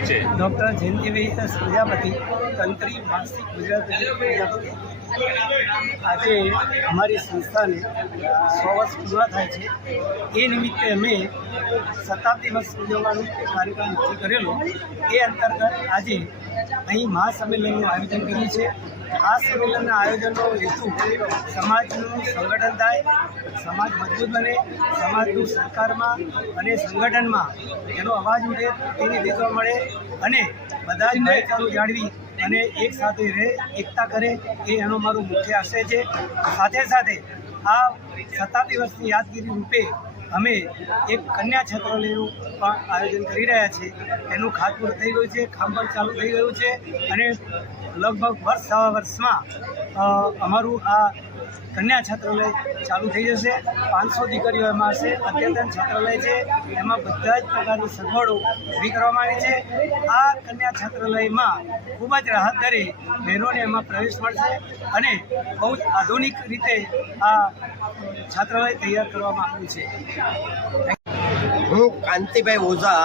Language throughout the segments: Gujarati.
રહી છે ડૉક્ટર જયંતિભાઈ પ્રજાપતિ, તંત્રી, માનસિક ગુજરાતી આજે અમારી સંસ્થાને સો વર્ષ પૂરા થાય છે. એ નિમિત્તે અમે શતાબ્દી વર્ષ ઉજવવાનો કાર્યક્રમ નક્કી કરેલો, એ અંતર્ગત આજે અહીં મહાસંમેલનનું આયોજન કર્યું છે. આ સંમેલનના આયોજનનો હેતુ સમાજનું સંગઠન થાય, સમાજ મજબૂત બને, સમાજનું સરકારમાં અને સંગઠનમાં એનો અવાજ ઉઠે, તેની દેખવા મળે અને બધા જ ભાઈચારો જાળવી અને એક સાથે રહે, એકતા કરે, એ એનો મારો મુખ્ય આશય છે. સાથે સાથે આ સત્તા દિવસની યાદગીરી રૂપે અમે એક કન્યા છાત્રાલયનું પણ આયોજન કરી રહ્યા છીએ. એનું ખાતમુહૂર્ત થઈ ગયું છે કામ ચાલુ થઈ ગયું છે અને લગભગ વર્ષ, સવા વર્ષમાં અમારું આ કન્યા છાત્રાલય ચાલુ થઈ જશે, પાંચસો દીકરીઓ એમાં હશે અદ્યતન છાત્રાલય છે, એમાં બધા જ પ્રકારની સગવડો ઊભી કરવામાં આવી છે. આ કન્યા છાત્રાલયમાં ખૂબ જ રાહત દરે બહેનોને એમાં પ્રવેશ મળશે અને બહુ જ આધુનિક રીતે આ છાત્રાલય તૈયાર કરવામાં આવ્યું છે. હું કાંતિભાઈ ઓઝા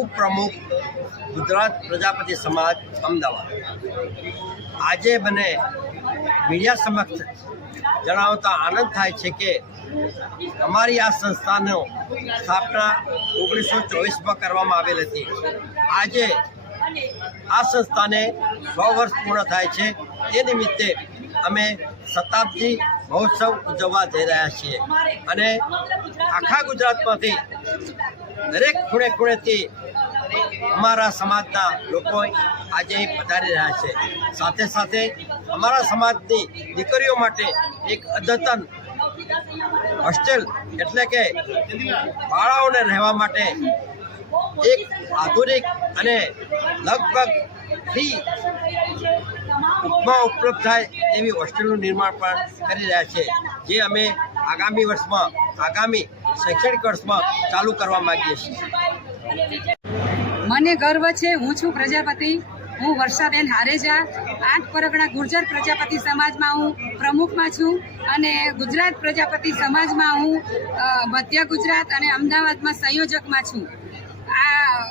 ઉપપ્રમુખ ગુજરાત પ્રજાપતિ સમાજ અમદાવાદ. આજે મને મીડિયા સમક્ષ જણાવતા આનંદ થાય છે કે અમારી આ સંસ્થાનો સ્થાપના ઓગણીસો ચોવીસમાં કરવામાં આવેલ હતી. આજે આ સંસ્થાને સો વર્ષ પૂર્ણ થાય છે. તે નિમિત્તે અમે શતાબ્દી મહોત્સવ ઉજવવા જઈ રહ્યા છીએ અને આખા ગુજરાતમાંથી દરેક ખૂણે ખૂણેથી અમારા સમાજના લોકો આજે પધારી રહ્યા છે. સાથે સાથે અમારા સમાજની દીકરીઓ માટે એક અદ્યતન હોસ્ટેલ એટલે કે બાળાઓને રહેવા માટે એક આધુનિક અને લગભગ ફ્રી ઉપમાં ઉપલબ્ધ થાય એવી હોસ્ટેલનું નિર્માણ પણ કરી રહ્યા છે, જે અમે આગામી વર્ષમાં, આગામી શૈક્ષણિક વર્ષમાં ચાલુ કરવા માંગીએ છીએ. મને ગર્વ છે, હું છું પ્રજાપતિ. હું વર્ષાબેન હારેજા, આઠ પરગણા ગુર્જર પ્રજાપતિ સમાજમાં હું પ્રમુખમાં છું અને ગુજરાત પ્રજાપતિ સમાજમાં હું મધ્ય ગુજરાત અને અમદાવાદમાં સંયોજકમાં છું. આ,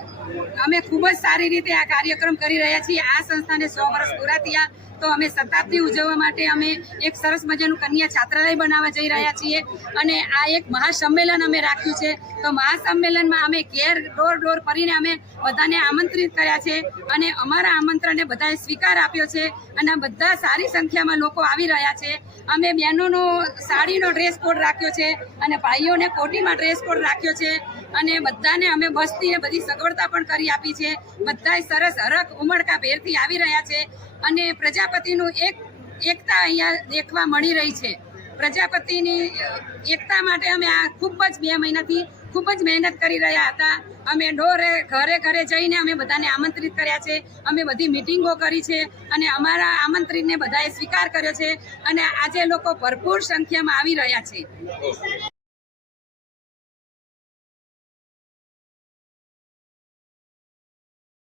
અમે ખૂબ જ સારી રીતે આ કાર્યક્રમ કરી રહ્યા છીએ. આ સંસ્થાને સો વર્ષ પૂરા થયા. તો અમે શતાબ્દી ઉજવવા માટે અમે એક સરસ મજાનું કન્યા છાત્રાલય બનાવવા જઈ રહ્યા છીએ. અને આ એક મહાસંમેલન અમે રાખ્યું છે. તો મહાસંમેલનમાં અમે ઘેર ડોર ડોર ફરીને અમે બધાને આમંત્રિત કર્યા છે અને અમારા આમંત્રણને બધાએ સ્વીકાર આપ્યો છે અને બધા સારી સંખ્યામાં લોકો આવી રહ્યા છે. અમે બહેનોનો સાડીનો ડ્રેસ કોડ રાખ્યો છે અને ભાઈઓને કોટીમાં ડ્રેસ કોડ રાખ્યો છે અને બધાને અમે બસની બધી સગવડતા પણ કરી આપી છે. બધાય સરસ હરખ ઉમળકા ભેરથી આવી રહ્યા છે. અને પ્રજાપતિનું એક એકતા અહીંયા દેખવા મળી રહી છે. પ્રજાપતિની એકતા માટે અમે આ ખૂબ જ બે મહિનાથી ખૂબ જ મહેનત કરી રહ્યા હતા. અમે ડોરે, ઘરે ઘરે જઈને અમે બધાને આમંત્રિત કર્યા છે. અમે બધી મિટિંગો કરી છે અને અમારા આમંત્રિતને બધાએ સ્વીકાર કર્યો છે અને આજે લોકો ભરપૂર સંખ્યામાં આવી રહ્યા છે.